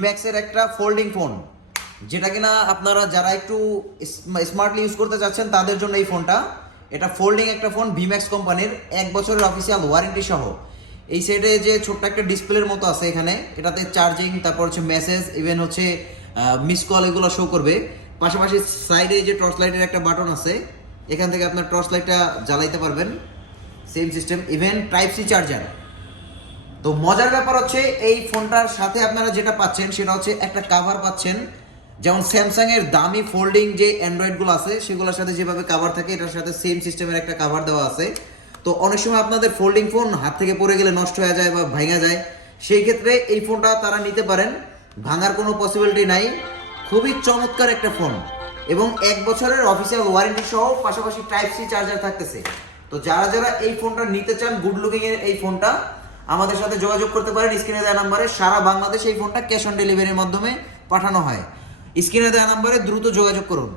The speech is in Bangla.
ভিম্যাক্সের একটা ফোল্ডিং ফোন, যেটা কিনা আপনারা যারা একটু স্মার্টলি ইউজ করতে চাচ্ছেন তাদের জন্য এই ফোনটা। এটা ফোল্ডিং একটা ফোন, ভিম্যাক্স কোম্পানির, 1 বছরের অফিসিয়াল ওয়ারেন্টি সহ। এই সাইডে যে ছোট্ট একটা ডিসপ্লের মতো আছে এখানে, এটাতে চার্জিং, তারপর হচ্ছে মেসেজ, ইভেন হচ্ছে মিস কল, এগুলো শো করবে। পাশাপাশি সাইডে যে টর্চ লাইটের একটা বাটন আছে, এখান থেকে আপনার টর্চ লাইটটা জ্বালাইতে পারবেন, same system. Even type C charger. তো মজার ব্যাপার হচ্ছে এই ফোনটার সাথে আপনারা যেটা পাচ্ছেন সেটা হচ্ছে একটা কাভার পাচ্ছেন, যেমন স্যামসাং এর দামি ফোল্ডিং যে অ্যান্ড্রয়েডগুলো আছে সেগুলোর সাথে যেভাবে কাভার থাকে, এটার সাথে সেম সিস্টেমের একটা কাভার দেওয়া আছে। তো অনেক সময় আপনাদের ফোল্ডিং ফোন হাত থেকে পড়ে গেলে নষ্ট হয়ে যায় বা ভাঙা যায়, সেই ক্ষেত্রে এই ফোনটা তারা নিতে পারেন, ভাঙার কোনো পসিবিলিটি নাই। খুবই চমৎকার একটা ফোন, এবং 1 বছরের অফিসিয়াল ওয়ারেন্টি সহ, পাশাপাশি টাইপ সি চার্জার থাকতেছে। তো যারা যারা এই ফোনটা নিতে চান, গুড লুকিং এর এই ফোনটা, আমাদের সাথে যোগাযোগ করতে পারেন স্ক্রিনে দেওয়া নাম্বারে। সারা বাংলাদেশে এই ফোনটা ক্যাশ অন ডেলিভারির মাধ্যমে পাঠানো হয়। স্ক্রিনে দেওয়া নাম্বারে দ্রুত যোগাযোগ করুন।